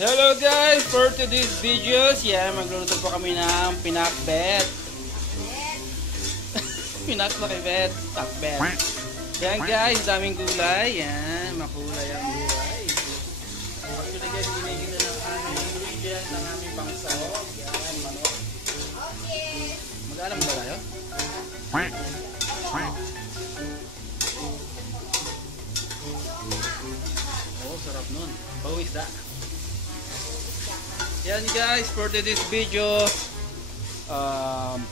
Hello guys! For today's videos, magluluto po kami ng pinakbet. Pinakbet. Pakbet. Yan guys, daming gulay. Yan, makulay ang gulay. Actually guys, binigyan na ng aming ingredient ng aming pangsahog. Yan, manok. Mag-alam ba tayo? Oh, sarap nun. Bawis da. Yan guys, for today's video,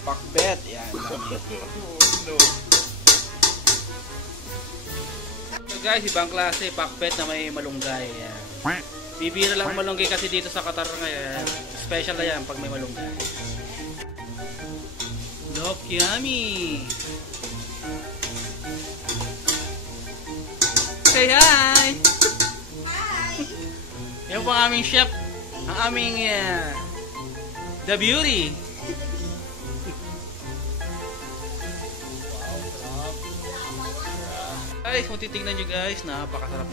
pakbet. Yan. No. So guys, ibang klase, pakbet na may malunggay. Yan. Bibira lang malunggay kasi dito sa Qatar ngayon. Special na yan pag may malunggay. Look, yummy! Say hi! Hi! Yan po ang aming chef. Ang aming The Beauty. Guys, kung titignan nyo guys, napakasarap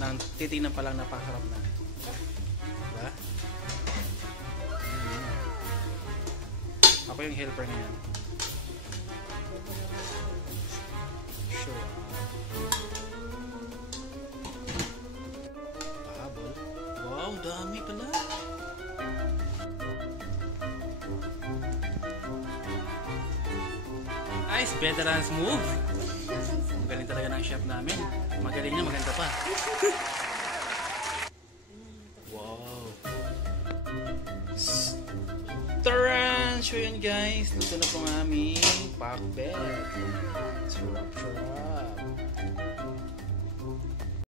na. Titignan pa lang, napakasarap na. Diba? Ako yung helper ngayon. Sure. Wow, dami pala. Nice, veteran's move. Magaling talaga ng chef namin. Magaling niya, maganda pa. Wow. Taran! So yun guys, luto na po ng aming pakbet. Sarap.